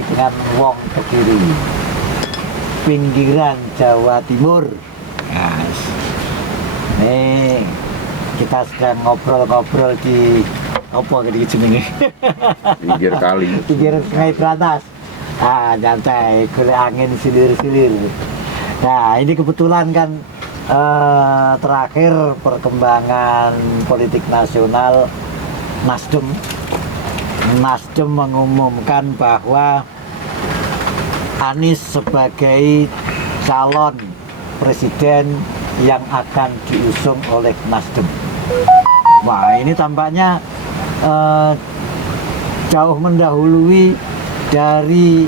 lagi dengan Wong Kediri, pinggiran Jawa Timur. Nah, nih kita sedang ngobrol-ngobrol di apa gini jenenge? Pinggir kali. Pinggir Sungai Berantas. Ah, nyantai, golek angin silir-silir. Nah, ini kebetulan kan terakhir perkembangan politik nasional, Nasdem mengumumkan bahwa Anies sebagai calon presiden yang akan diusung oleh Nasdem. Wah, ini tampaknya jauh mendahului dari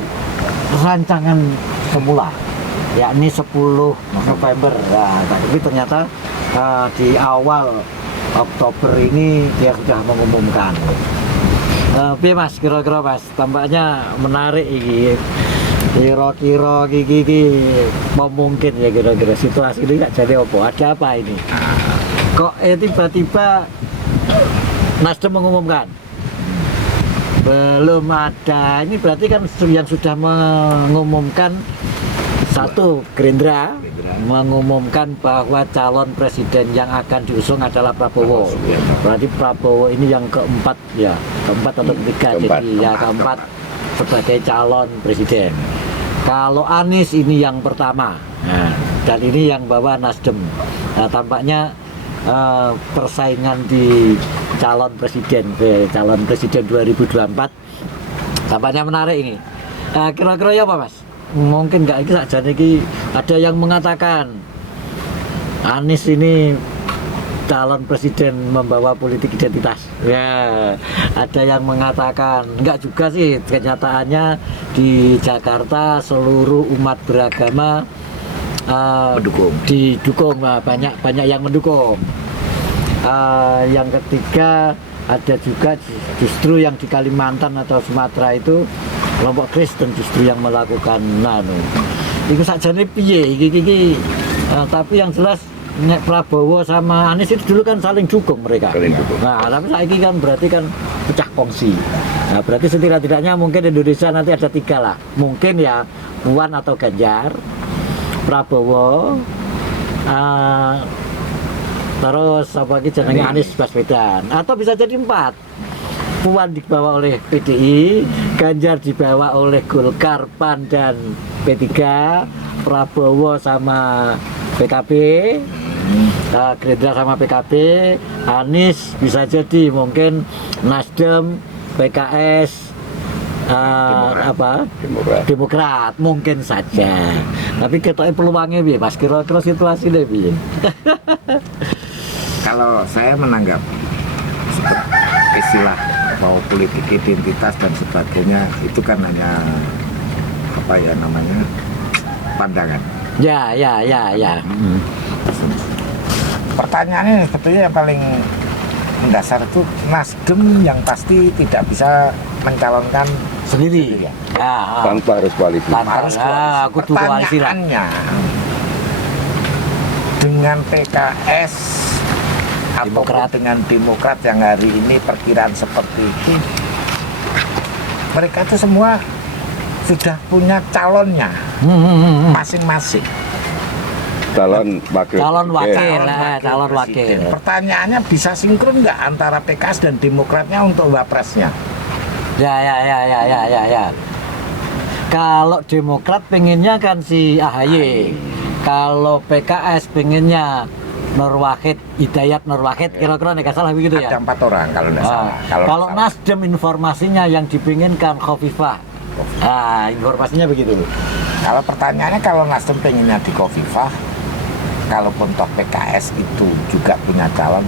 rancangan semula, yakni 10 November. Nah, tapi ternyata di awal Oktober ini dia sudah mengumumkan. Tapi Mas, kira-kira Mas, tampaknya menarik ini. Kira-kira gigi mungkin ya kira-kira situasi ini nggak jadi apa? Ada apa ini? Kok tiba-tiba Nasdem mengumumkan? Belum ada. Ini berarti kan yang sudah mengumumkan satu, Gerindra mengumumkan bahwa calon presiden yang akan diusung adalah Prabowo. Berarti Prabowo ini yang keempat ya, keempat atau ketiga, jadi ya keempat sebagai calon presiden. Kalau Anies ini yang pertama, nah, dan ini yang bawa Nasdem. Nah, tampaknya persaingan di calon presiden 2024 tampaknya menarik ini. Kira-kira ya apa Mas? Mungkin nggak ini saja nih, ada yang mengatakan Anies ini calon presiden membawa politik identitas. Ya, ada yang mengatakan enggak juga sih, kenyataannya di Jakarta seluruh umat beragama didukung, banyak yang mendukung. Yang ketiga ada juga justru yang di Kalimantan atau Sumatera itu kelompok Kristen justru yang melakukan itu saja nih piye iki. Tapi yang jelas Prabowo sama Anies itu dulu kan saling dukung mereka. Nah, tapi saiki kan berarti kan pecah kongsi. Nah, berarti setidak-tidaknya mungkin Indonesia nanti ada 3 lah. Mungkin ya Puan atau Ganjar, Prabowo, terus apa lagi jenenge Anies Baswedan, atau bisa jadi 4. Puan dibawa oleh PDI, Ganjar dibawa oleh Golkar, PAN dan P3, Prabowo sama PKB, Gerindra sama PKB, Anies bisa jadi mungkin Nasdem, PKS, Demokrat mungkin saja. Tapi ketoknya peluangnya bi, Mas, kira-kira situasi deh bi. Kalau saya menanggap istilah mau politik identitas dan sebagainya itu kan hanya apa ya namanya pandangan. Ya. Pertanyaannya sebetulnya yang paling mendasar itu Nasdem yang pasti tidak bisa mencalonkan sendiri. Ya. Tanpa harus koalisi. Pertanyaannya dengan PKS atau dengan Demokrat yang hari ini perkiraan seperti itu, mereka itu semua sudah punya calonnya masing-masing. Calon wakil. Pertanyaannya bisa sinkron nggak antara PKS dan Demokratnya untuk wapresnya? Ya. Kalau Demokrat pengennya kan si AHY. Kalau PKS pengennya Hidayat Nur Wahid, kira-kira nggak salah begitu ya? Ada 4 orang kalau nggak salah. Kalau Nasdem informasinya yang dipinginkan Khofifah. Informasinya begitu. Kalau pertanyaannya kalau Nasdem pengennya di Khofifah, kalaupun toh PKS itu juga punya calon,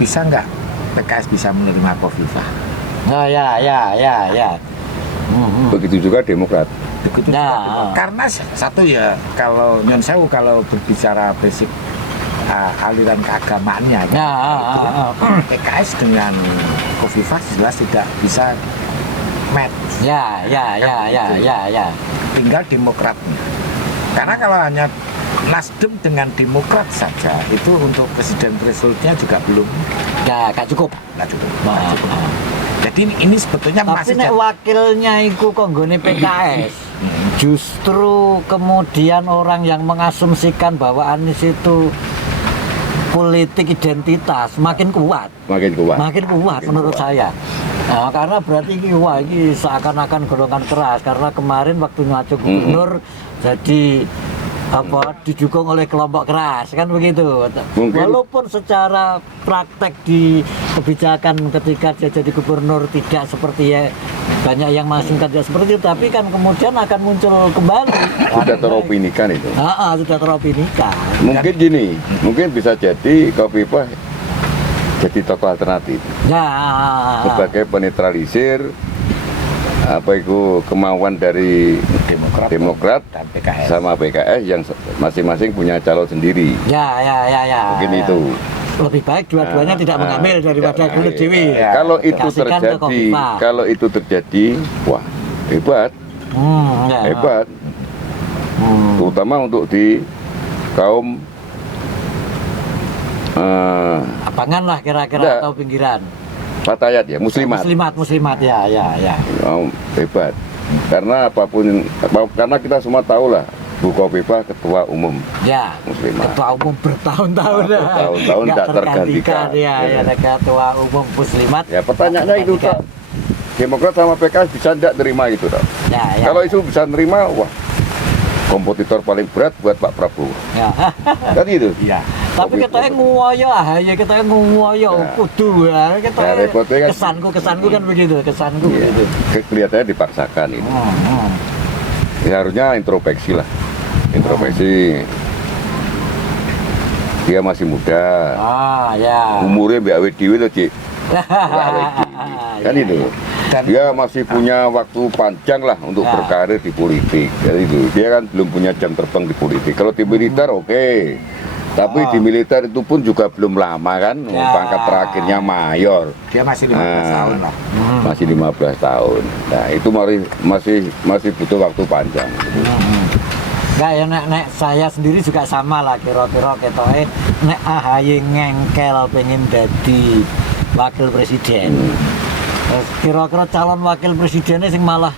bisa nggak PKS bisa menerima Khofifah? Ya. Begitu juga Demokrat. Karena satu ya, kalau Nyon Sewu kalau berbicara basic aliran keagamaannya, PKS dengan Khofifah jelas tidak bisa match. Ya. Tinggal Demokratnya. Karena kalau hanya Nasdem dengan Demokrat saja itu untuk presiden thresholdnya juga belum. Nggak cukup. Nggak cukup. Jadi ini sebetulnya Tapi masih nek wakilnya iku konggone PKS, justru kemudian orang yang mengasumsikan bahwa Anies itu politik identitas makin kuat Makin kuat. menurut saya. Nah, karena berarti ini seakan-akan golongan keras karena kemarin waktu ngacu gubernur jadi didukung oleh kelompok keras kan begitu. Mungkin. Walaupun secara praktek di kebijakan ketika dia jadi gubernur tidak seperti ya banyak yang mengasingkan tidak seperti itu, tapi kan kemudian akan muncul kembali. Sudah teropinikan itu. Sudah teropinikan. Mungkin gini, mungkin bisa jadi Khofifah jadi tokoh alternatif Ya. sebagai penetralisir apa itu kemauan dari Demokrat dan PKS. sama PKS yang masing-masing punya calon sendiri. Ya. Mungkin itu. Lebih baik dua-duanya tidak mengambil daripada kulit dewi. Ya. Kalau itu Kasihkan ke terjadi, Khofifah. kalau itu terjadi, wah hebat, Ya. hebat. Terutama untuk di kaum Abangan lah kira-kira Enggak. atau pinggiran. Fatayat ya, muslimat. Muslimat ya. Oh, hebat. Karena karena kita semua tahu lah, Bu Khofifah ketua umum Ya. muslimat. Ketua umum bertahun-tahun. Bertahun-tahun Nggak tidak tergantikan. Ya, ketua umum muslimat. Ya pertanyaannya itu tergantikan. tak. Demokrat sama PKS bisa tidak terima itu tak? Ya. Kalau itu bisa nerima, wah kompetitor paling berat buat Pak Prabowo. Ya. Kan itu. Iya. Tapi kita nguwoyo kita nguwoyo Ya. kudu ya. Ya, repotnya kan- Kesanku kan begitu, kesanku Iya. begitu. Kelihatannya dipaksakan itu. Hmm. Ya, harusnya introspeksi lah. Introspeksi. Dia masih muda. Ya. Umurnya Mbak Awet Dewi loh, Cik. Kan Iya, itu. iya. Dan Dia masih punya waktu panjang lah untuk Ya. berkarir di politik. Jadi itu. Dia kan belum punya jam terbang di politik. Kalau di militer oke. Tapi di militer itu pun juga belum lama kan. Ya. Pangkat terakhirnya mayor. dia masih 15 tahun lah. Masih 15 tahun. Nah, itu masih butuh waktu panjang. Enggak ya nek saya sendiri juga sama lah kira-kira ketoke nek AHY ngengkel pengen jadi wakil presiden. Terus kira-kira calon wakil presidennya sing malah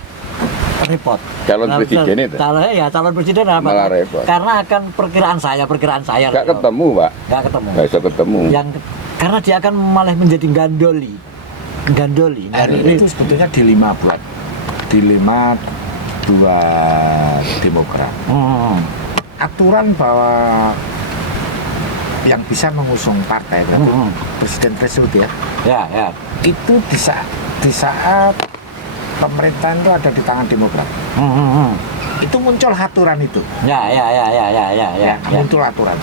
repot. Calon presiden itu? Calon presiden apa? Malah repot. Karena akan perkiraan saya. Nggak ketemu, Pak. Nggak ketemu. Nggak bisa ketemu. Karena dia akan malah menjadi gandoli. Itu sebetulnya dilema buat Demokrat. Aturan bahwa yang bisa mengusung partai itu presiden threshold ya, Ya. itu di saat pemerintahan itu ada di tangan Demokrat. Itu muncul aturan itu. Ya. Muncul aturan.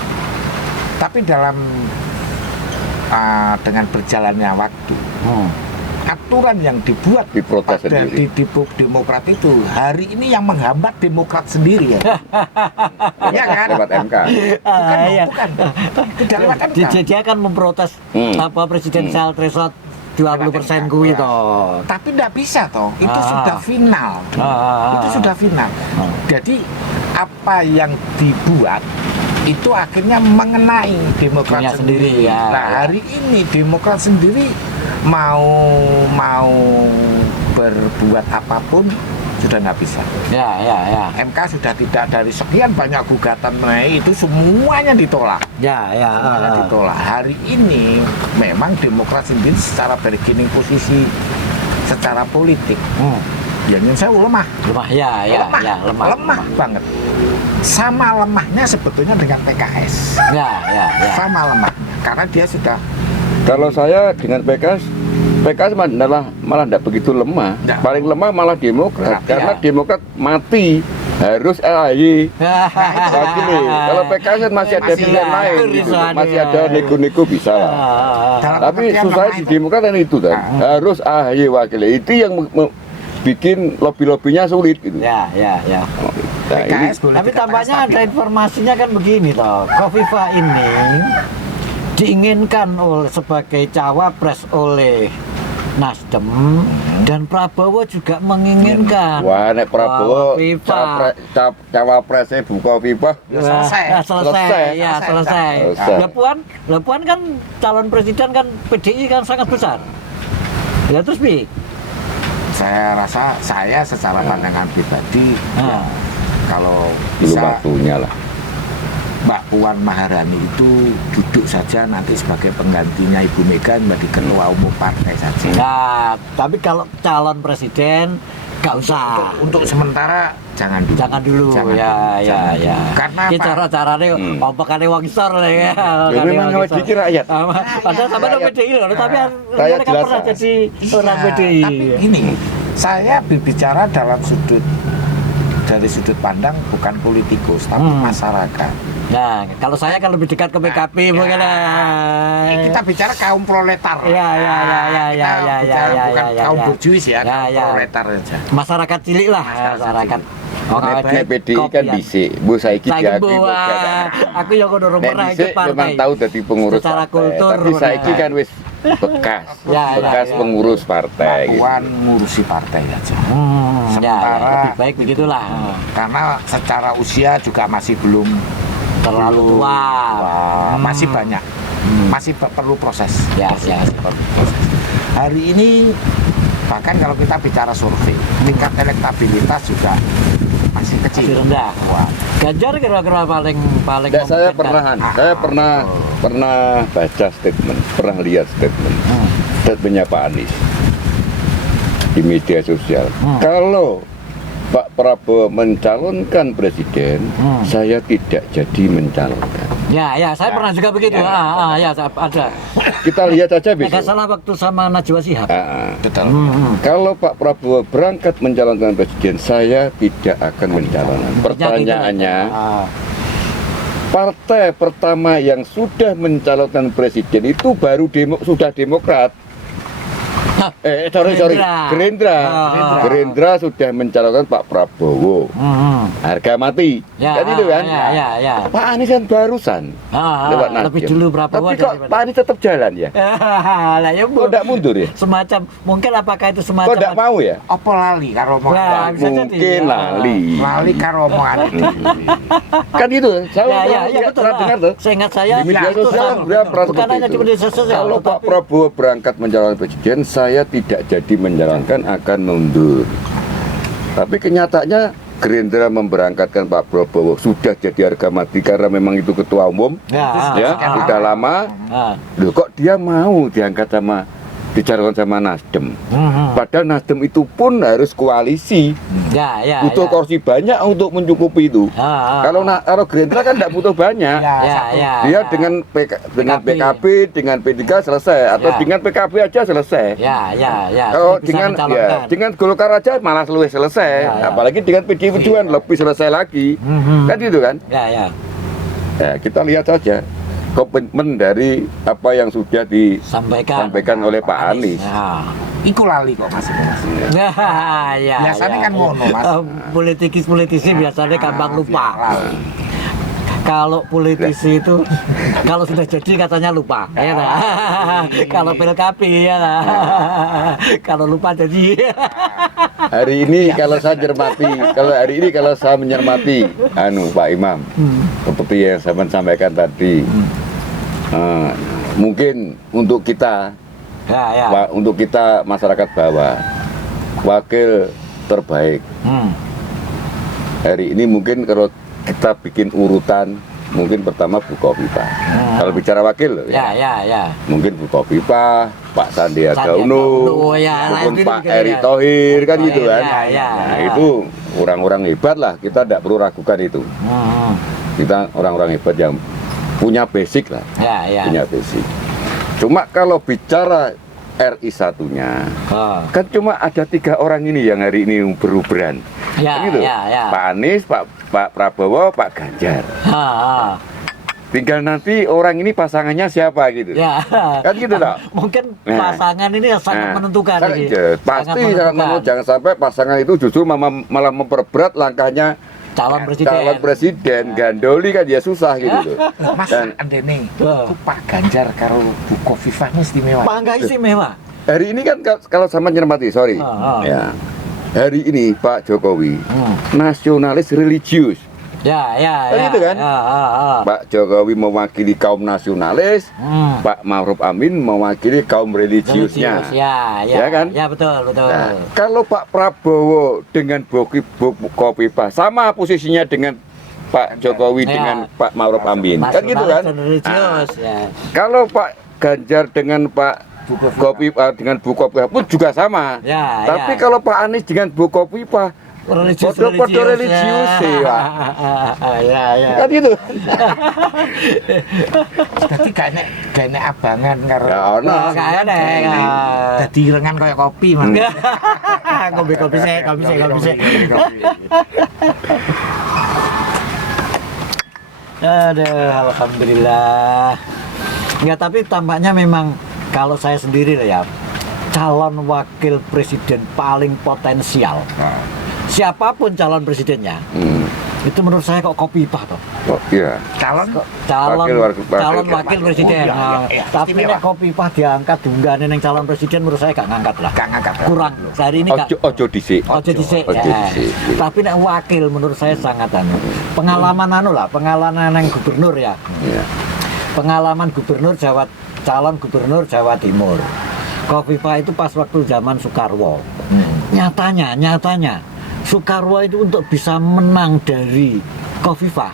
Tapi dalam dengan berjalannya waktu, aturan yang dibuat Diprotes pada sendiri. di Demokrat itu hari ini yang menghambat Demokrat sendiri ya. Ya kan? Lewat MK. Bukan. Tidak lewat MK. Dia akan memprotes presidensial threshold 20% kuwi toh. Tapi tidak bisa toh. Itu sudah final. Itu sudah final. Jadi apa yang dibuat itu akhirnya mengenai Demokrat Punya sendiri, ya. Nah, hari ini Demokrat sendiri mau berbuat apapun sudah nggak bisa. Ya. MK sudah tidak, dari sekian banyak gugatan mengenai itu semuanya ditolak. Semuanya ditolak. Hari ini memang Demokrat sendiri secara bargaining posisi secara politik ya nyun sewu lemah Lemah banget. Sama lemahnya sebetulnya dengan PKS. Ya. Sama lemahnya karena dia sudah Kalau saya dengan PKS malah tidak begitu lemah. Nggak. Paling lemah malah Demokrat. Demokrat, Karena ya. Demokrat mati. Harus AHY. Wakili. Kalau PKS kan masih ada Masih pilihan ada, lain. itu Gitu. risalah Masih dia. ada nego-nego bisa lah. dalam Tapi pengertian susah lemah di itu. Demokrat kan itu kan. Harus AHY wakilnya. Itu yang bikin lobby-lobbynya sulit gitu. Ya. Nah, ini PKS boleh Tapi dikatakan tampaknya ada stabil. informasinya kan begini toh. Khofifah ini diinginkan sebagai cawapres oleh Nasdem dan Prabowo juga menginginkan. wah, nek Prabowo Khofifah. cawapresnya Bu Khofifah Ya, selesai. Selesai. Selesai. Lah Puan kan calon presiden kan PDI kan sangat besar. Ya terus Bi? Saya rasa saya secara pandangan pribadi ya, kalau Belum bisa waktunya lah. Mbak Puan Maharani itu duduk saja nanti sebagai penggantinya Ibu Mega menjadi ketua umum partai saja. Nah, tapi kalau calon presiden nggak usah. Untuk sementara jangan dulu. Jangan dulu. Jangan dulu. Karena ini apa? cara-caranya apa kali wong isor lah ya. Ya memang awak dikira rakyat. Padahal sampai orang PDI loh, tapi rakyat mereka pernah jelas. jadi orang PDI. Tapi ini saya berbicara dari sudut pandang bukan politikus tapi masyarakat. Nah, kalau saya kan lebih dekat ke PKP mungkin Kita bicara kaum proletar. Ya. Bukan kaum borjuis ya, kaum proletar saja. Masyarakat cilik lah, masyarakat. Nek PDI kan bisik, bu saiki diakui aku yang kudu pernah ikut memang partai. tahu dari pengurus Secara partai. kultur, Tapi saiki kan wis bekas pengurus partai. Mbak Puan ngurusi partai saja. Ya, lebih baik begitulah. Karena secara usia juga masih belum Terlalu tua. Masih banyak. Masih perlu proses. Ya. Hari ini bahkan kalau kita bicara survei, tingkat elektabilitas juga masih kecil. Masih rendah. Wah. Ganjar kira-kira paling Nggak, saya memungkinkan. pernah baca statement, pernah lihat statementnya Pak Anies di media sosial. Kalau Pak Prabowo mencalonkan presiden, saya tidak jadi mencalonkan. Ya, saya pernah juga begitu. Ya, ada. Kita lihat saja Nggak besok. salah waktu sama Najwa Shihab. Betul. Kalau Pak Prabowo berangkat mencalonkan presiden, saya tidak akan mencalonkan. Pertanyaannya, partai pertama yang sudah mencalonkan presiden itu baru sudah Demokrat. Gerindra. Gerindra sudah mencalonkan Pak Prabowo. Harga mati. Ya, Kan itu kan? ya. Pak Anies kan barusan lewat Nasdem. Lebih dulu Prabowo. Tapi kok Pak Anies tetap jalan ya? Lah ya, Kok tidak mundur ya? Semacam mungkin apakah itu Kok semacam tidak mau ya? Apa lali karo omongan? Nah, bisa jadi, Mungkin ya. lali. Lali karo omongan. Kan itu, saya Ya, betul. pernah dengar tuh. Seingat saya Di media itu sosial sama. dia pernah Bukan seperti hanya di itu. media sosial. Kalau Pak tetapi- Prabowo berangkat mencalonkan presiden, saya tidak jadi menjalankan, akan mundur. Tapi kenyataannya Gerindra memberangkatkan Pak Prabowo sudah jadi harga mati karena memang itu ketua umum, ya udah lama. Loh kok dia mau diangkat dicalonkan sama Nasdem? Padahal Nasdem itu pun harus koalisi, butuh kursi banyak untuk mencukupi itu. Kalau Gerindra kan tidak butuh banyak. Dia dengan PKB, dengan P3 selesai, atau dengan PKB aja selesai. Kalau dengan Golkar aja malah selesai. Apalagi dengan PDI Perjuangan lebih selesai lagi. Kan gitu kan? Ya, kita lihat saja komitmen dari apa yang sudah disampaikan oleh Pak Anies. Iku lali kok Mas. Biasanya kan ngono Mas. Politisi biasanya gampang lupa. Kalau politisi itu kalau sudah jadi katanya lupa, ya lah. Kalau PKP ya lah. Kalau lupa jadi. Hari ini kalau saya mencermati Pak Imam, seperti yang saya sampaikan tadi, mungkin untuk kita masyarakat bawah, wakil terbaik hari ini mungkin kalau kita bikin urutan, mungkin pertama Bukofifah. Kalau bicara wakil, mungkin Bukofifah, Pak Sandiaga Uno, maupun Pak Erick Thohir, kan gitu kan. Nah itu orang-orang hebat lah, kita tidak perlu ragukan itu. Kita orang-orang hebat yang punya basic lah, punya basic. Cuma kalau bicara RI satunya, kan cuma ada 3 orang ini yang hari ini beruberan. Gitu. Pak Anies, Pak Prabowo, Pak Ganjar. Tinggal nanti orang ini pasangannya siapa gitu. Kan gitu tak? Mungkin pasangan ini yang sangat menentukan. Pasti sangat menentukan. Jangan sampai pasangan itu justru malah memperberat langkahnya calon presiden. Gandoli kan dia susah gitu. Mas Andene, Pak Ganjar karo Bukofifah istimewa. Pak enggak istimewa. Hari ini kan kalau sama nyermati, ya. Hari ini Pak Jokowi nasionalis religius. Kan gitu kan? Pak Jokowi mewakili kaum nasionalis, Pak Ma'ruf Amin mewakili kaum religiusnya. Ya kan? Ya, betul. Nah, kalau Pak Prabowo dengan Bukopipa sama posisinya dengan Pak Jokowi dengan Pak Ma'ruf Amin, kan gitu kan? Kalau Pak Ganjar dengan Pak Kopipa dengan Bukopipa pun juga sama. Tapi kalau Pak Anies dengan Bukopipa foto religius sih, Pak. Kan gitu. Jadi kayaknya abangan karo. Ya ono. Dadi rengan kayak kopi, Mas. Kopi sih. Aduh, alhamdulillah. Enggak, tapi tampaknya memang kalau saya sendiri ya, calon wakil presiden paling potensial. Siapapun calon presidennya, itu menurut saya kok Kopipa toh. Oh iya. Calon wakil presiden. Tapi nek Kopipa diangkat dunggane ning calon presiden menurut saya gak ngangkat lah. Kurang. Hari ini gak. Ojo dhisik. Tapi nek wakil menurut saya sangat pengalaman pengalaman neng gubernur ya. Pengalaman calon gubernur Jawa Timur. Kofifa itu pas waktu zaman Soekarwo. Nyatanya Soekarwo itu untuk bisa menang dari Kofifa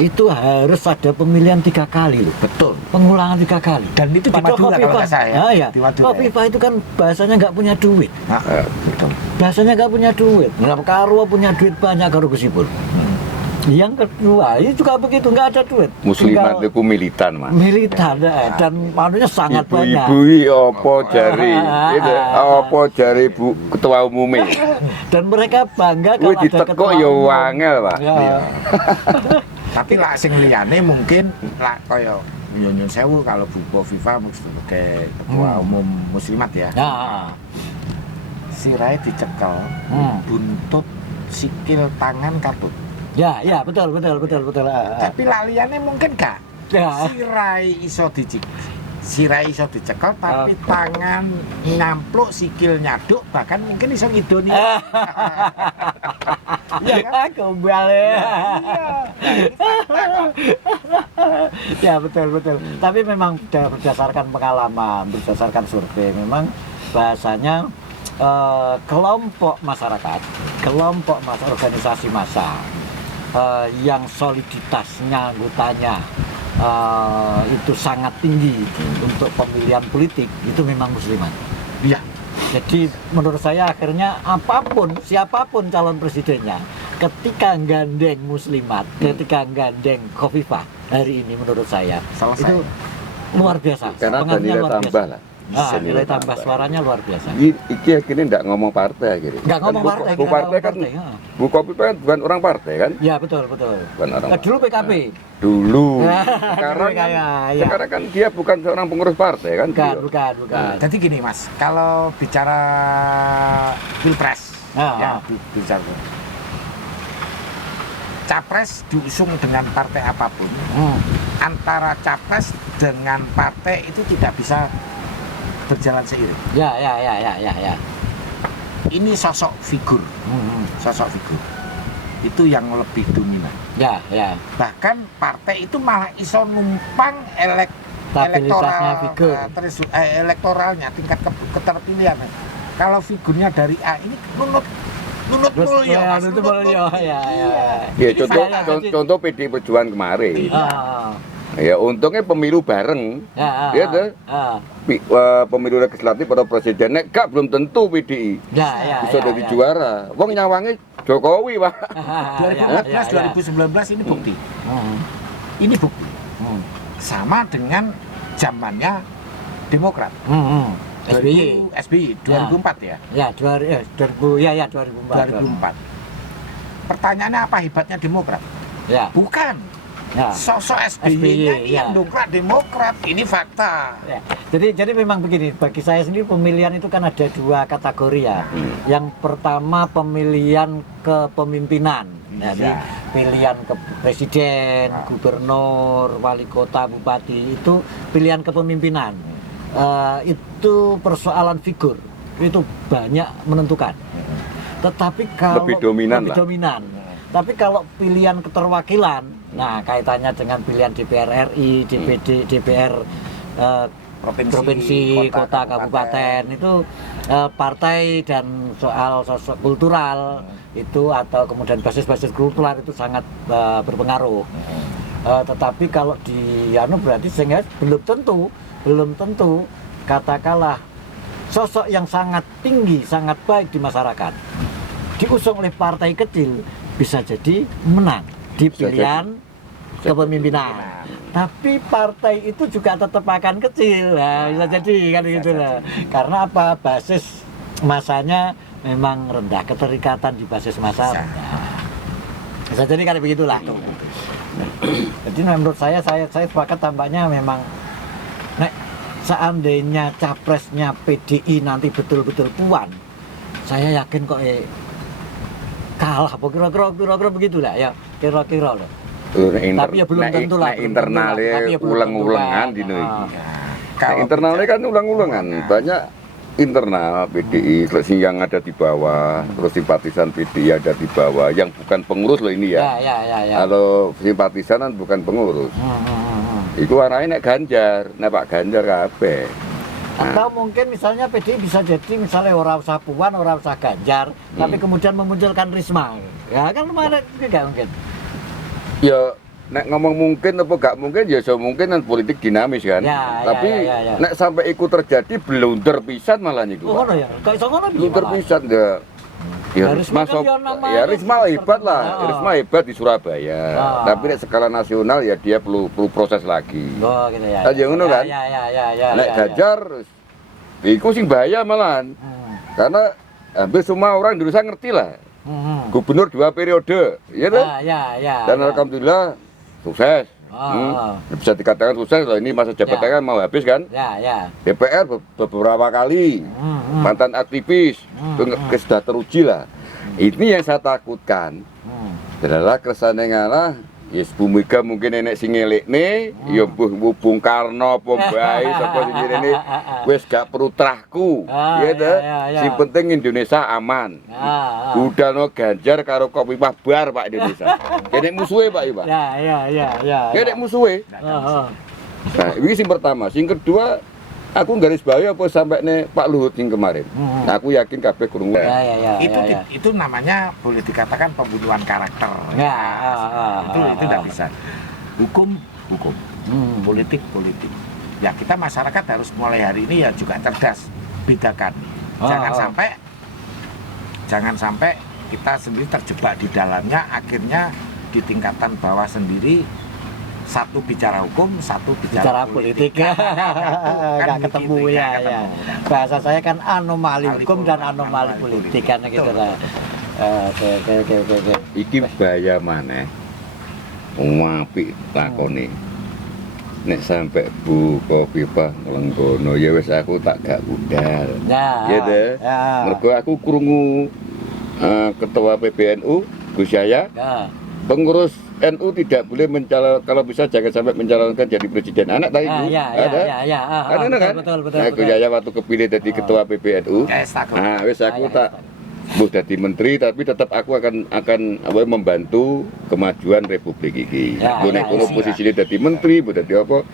itu harus ada pemilihan 3 kali loh. Betul. Pengulangan 3 kali. Dan itu di Madura kalau nggak saya. Kofifa itu kan bahasanya nggak punya duit. Betul. Bahasanya nggak punya duit. Nah, Karwo punya duit banyak karo Gusipur. Yang kedua, ini juga begitu, nggak ada duit. Muslimat itu militan, Mas. Militan, dan manunya sangat banyak. Ibu-ibu apa jari Bu Ketua Umumnya. Dan mereka bangga kalau ada ketua ketua ya umum. wangel, Pak. Tapi lah sing liyane mungkin lah kaya nyun sewu kalau Bu Kofifa sebagai ketua umum Muslimat ya. Sirahe dicekel, buntut, sikil, tangan, katut. Ya, betul. Tapi laliannya mungkin gak. Sirai iso dicekel, tapi tangan nyampluk, sikil nyaduk, bahkan mungkin iso ngidoni. Iya kan? Gombal ya. Ya betul. Tapi memang berdasarkan pengalaman, berdasarkan survei, memang bahasanya kelompok masyarakat, organisasi massa yang soliditasnya anggotanya itu sangat tinggi untuk pemilihan politik itu memang Muslimat. Iya. Jadi menurut saya akhirnya siapapun calon presidennya, ketika gandeng Muslimat, ketika gandeng Kofifa hari ini menurut saya itu luar biasa. Karena ada nilai tambah lah. Nilai tambah suaranya luar biasa. Iki akhirnya enggak ngomong partai akhirnya. Enggak ngomong partai. Bu partai kan, Bu Kofifa kan bukan orang partai kan? Ya betul. Bukan orang. Dulu PKB. Dulu. Sekarang sekarang kan dia bukan seorang pengurus partai kan? Bukan. Jadi gini Mas, kalau bicara pilpres, bicara capres diusung dengan partai apapun, antara capres dengan partai itu tidak bisa berjalan seiring. Ya. Ini sosok figur, itu yang lebih dominan. Ya. Bahkan partai itu malah iso numpang elektoralnya, tingkat keterpilihan. Kalau figurnya dari A ini nunut mulya. Ya contoh PD Perjuangan kemarin. Ya untungnya pemilu bareng, pemilu legislatif atau presiden, gak belum tentu PDI bisa jadi juara. Wong nyawangi Jokowi, Pak. 2019 ini bukti. Ini bukti. Sama dengan zamannya Demokrat. SBY 2004 ya. 2004. Pertanyaannya apa hebatnya Demokrat? Bukan. Sosok SBY-nya yang dongkrak Demokrat, ini fakta. Jadi memang begini, bagi saya sendiri pemilihan itu kan ada 2 kategori ya. Yang pertama pemilihan kepemimpinan, jadi pilihan ke presiden, gubernur, wali kota, bupati, itu pilihan kepemimpinan. Itu persoalan figur, itu banyak menentukan. Tetapi kalau lebih dominan. Tapi kalau pilihan keterwakilan, nah kaitannya dengan pilihan DPR RI, DPD, DPR provinsi, kota, kabupaten itu partai dan soal sosok kultural itu atau kemudian basis-basis kultural itu sangat berpengaruh. Tetapi kalau di berarti sehingga belum tentu katakanlah sosok yang sangat tinggi, sangat baik di masyarakat diusung oleh partai kecil bisa jadi menang di pilihan kepemimpinan. Tapi partai itu juga tetap akan kecil, nah, bisa jadi kan gitu lah. Karena apa? Basis masanya memang rendah, keterikatan di basis masa rendah. Bisa jadi kan begitulah. Jadi menurut saya sepakat tampaknya memang seandainya capresnya PDI nanti betul-betul puan, saya yakin kok kalah, kira-kira begitulah ya, kira-kira loh. Tapi ya belum tentu lah. Internalnya ulang-ulangan di internalnya kan ulang-ulangan, banyak internal PDI yang ada di bawah, terus simpatisan PDI ada di bawah, yang bukan pengurus loh ini ya. Kalau simpatisan kan bukan pengurus. Itu arahnya nek Ganjar, nek Pak Ganjar kabeh. Atau mungkin misalnya PDI bisa jadi misalnya orang usah Puan, orang usah Ganjar, tapi kemudian memunculkan Risma. Ya kan lumayan juga mungkin. Ya nek ngomong mungkin apa gak mungkin ya mungkin kan politik dinamis kan. Tapi nek sampai ikut terjadi blunder pisan malah niku. Oh ya, kok iso ngono blunder pisan ya. Ya Risma Risma hebat lah. Risma hebat di Surabaya. Tapi nek skala nasional ya dia perlu proses lagi. Oh gitu ya. Aja ngono kan? Nek Ganjar iku sing bahaya malahan. Karena hampir semua orang di Indonesia ngerti lah. Gubernur 2 periode, ya kan? Dan alhamdulillah sukses. Bisa dikatakan sukses loh, ini masa jabatannya mau habis kan? DPR beberapa kali, mantan aktivis, itu sudah teruji lah. Ini yang saya takutkan adalah kesannya ngalah. Yes, Bu Mega mungkin enek sing ngelekne, ya Bung Karno apa bae sapa sing ngene wis gak perlu trahku. Ya ta. Sing penting Indonesia aman. Budalno Ganjar karo Kofifa bar Pak Indonesia. Kene musuhe Pak Iba. Ya. Kene musuhe. Nah, ini sing pertama, sing kedua aku garis bawahi apa sampai nih Pak Luhut yang kemarin. Nah, aku yakin kabeh krungu. Itu namanya boleh dikatakan pembunuhan karakter. Itu tidak bisa. Hukum, politik. Ya kita masyarakat harus mulai hari ini ya juga cerdas, bedakan. Jangan sampai kita sendiri terjebak di dalamnya, akhirnya di tingkatan bawah sendiri satu bicara hukum, satu bicara politik. Nggak ketemu ya. Bahasa saya kan anomali hukum dan anomali politik kan gitu lah. Oke. Iki bahaya maneh. Apik lakone. Nek sampai Bu Kofifa nglenggono ya wis aku tak gak budal. Ya deh. Mergo aku krungu ketua PBNU Gus Yahya. Pengurus NU tidak boleh kalau bisa jangan sampai mencalonkan jadi presiden anak tadi itu ada kan betul. Nah Gus Yahya waktu kepilih jadi ketua PBNU wis aku tak jadi menteri tapi tetap aku akan membantu kemajuan republik ini. Nek kono posisine dadi menteri dadi apa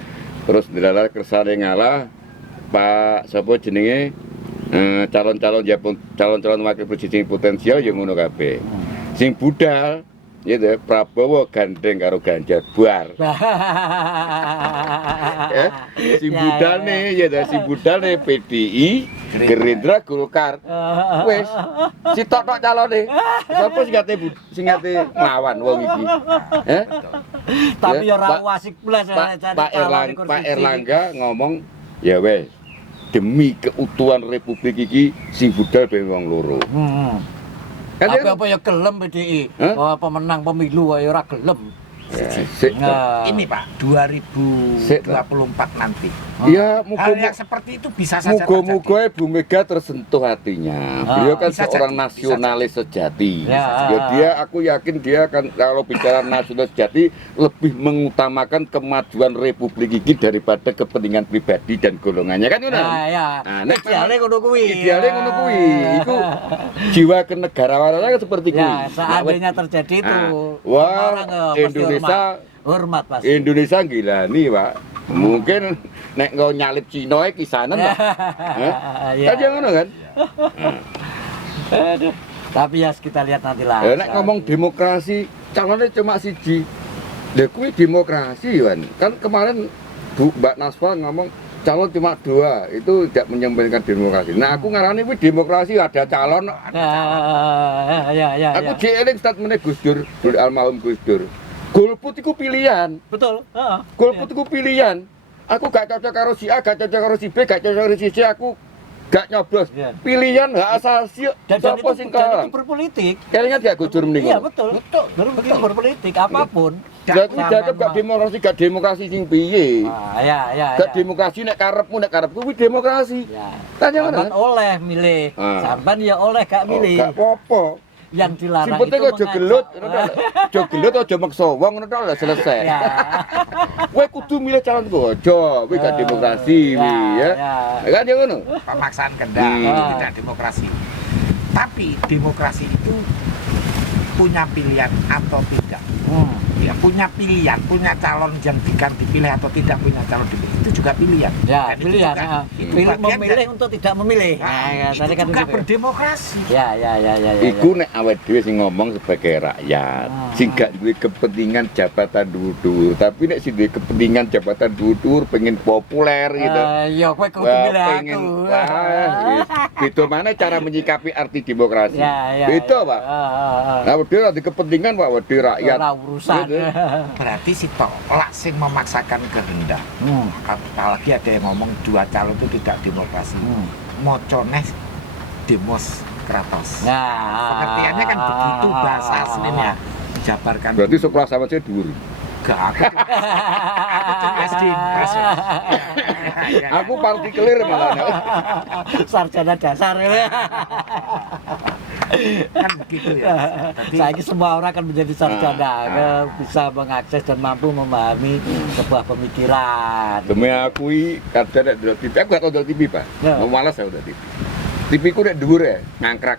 terus ndelalah kersane ngalah Pak sapa jenenge calon wakil presiden potensial yang ngono kabeh sing budal ya deh, Prabowo gandeng karo Ganjar buar. Si budal nih, ya deh, si budal nih PDI, Gerindra, Golkar, wes, si tok calon nih, siapa sing ngate nglawan wong iki, Tapi ya ora wasik plus Pak Erlangga ngomong, ya wes, demi keutuhan Republik iki, si budal ben wong loro. Apa ya gelem PDI, pemenang pemilu ya ora gelem. sik. Ini Pak, 2024 nanti. Ya, Hal yang seperti itu bisa saja muga-muga Bu Mega tersentuh hatinya. Beliau kan bisa seorang jadi, nasionalis sejati. Ya. Aku yakin dia akan kalau bicara nasionalis sejati lebih mengutamakan kemajuan Republik ini daripada kepentingan pribadi dan golongannya kan ngono. Ya. Nek Idealnya ngono kuwi. Idealnya ngono kuwi. Iku jiwa kenegarawanan kan seperti kuwi. Ya, seandainya terjadi itu wah, orang pasti Indonesia hormat pasti. Indonesia gila nih Pak. Mungkin nek nggo nyalip Cina kisanan Pak. Iya. Kan ngono kan? Aduh. Tapi ya kita lihat nanti lah. Ya nek ngomong demokrasi calonnya cuma siji. Lha kuwi demokrasi kan kemarin Mbak Nasfa ngomong calon cuma 2 itu tidak menyampaikan demokrasi. Nah aku ngarani kuwi demokrasi ada calon. Ya. Aku jeeling statementnya Gus Dur, almarhum Gus Dur. Golput itu pilihan. Betul. Golput itu pilihan. Aku gak cocok karo si A, gak cocok karo si B, gak cocok karo si C, aku gak nyoblos. Iya. Pilihan hak asasi. Dan itu berpolitik. Kalian ingat gak Gus Dur mending? Iya betul. Berpolitik apapun. Aku jatuh gak demokrasi sing piye. Ya. Gak demokrasi nek karepmu kuwi demokrasi. Ya. Tanya Sampan oleh milih. Sampan ya oleh gak milih. Gak apa-apa. Yang dilarang sing penting itu aja gelut, aja gelut aja maksa wong ngono tok lah selesai. Ya. Kowe kudu milih calonku aja, kowe gak demokrasi kuwi ya. Kan ya ngono. Pemaksaan kehendak itu tidak demokrasi. Tapi demokrasi itu punya pilihan atau tidak. Ya, punya pilihan, punya calon yang dipilih atau tidak punya calon dipilih itu juga pilihan. Ya, dan pilihan. Memilih untuk tidak memilih. Itu kan juga berdemokrasi. Ya. Iku nek awake dhewe sing ngomong sebagai rakyat, sing gak duwe kepentingan jabatan dhuwur, tapi nek sing duwe kepentingan jabatan dhuwur pengen populer gitu. Ya kowe kudu milih aku. Gitu mana cara menyikapi arti demokrasi. Ya. Beda, Pak. Nah, dia ada kepentingan Pak, wedi rakyat. Ora urusan. Berarti si tolak sing memaksakan kehendak. Apalagi ada yang ngomong 2 calon itu tidak demokrasi. Moconeh demos kratos. Pengertiannya kan begitu bahasa aslinya. Dijabarkan. Berarti sekolah sama saya dhuwur. Gak aku SD. Aku partikelir malah. Sarjana dasar. Kan begitu ya. Saya semua orang akan menjadi sarjana, bisa mengakses dan mampu memahami sebuah pemikiran. Demi aku kadang nek delok TV, aku gak tau delok TV, Pak. Mau malas saya udah TV. TV ku nek dhuwur ya, ngangkrak.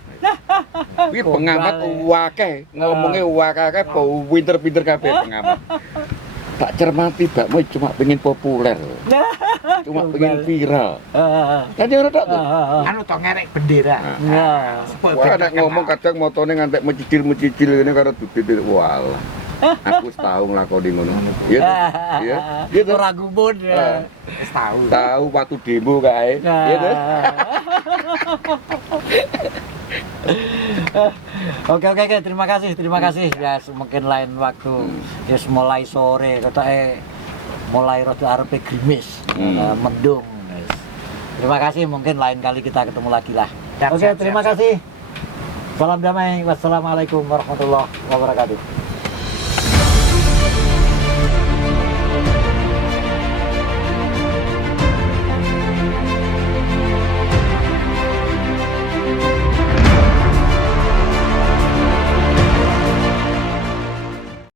Kuwi pengamat akeh, ngomongnya akeh, pinter-pinter kabeh pengamat. Tak cermati bakmu cuma pengen populer. Cuma pengen viral. Kan ora tok tuh. Anu tok ngerek bendera. Wah nek ngomong kadang motone ngantek mecicil-mecicil ngene karo duit walah. Aku tahu nglakoni ngono. Iya. Iya. Gitu. Ora gumun ya. Tahu waktu demo kae. Gitu. Oke, terima kasih. Ya, mungkin lain waktu. Ya mulai sore, mulai rada arepe grimis, mendung. Terima kasih, mungkin lain kali kita ketemu lagi lah. Oke, terima kasih. Salam damai. Wassalamualaikum warahmatullahi wabarakatuh.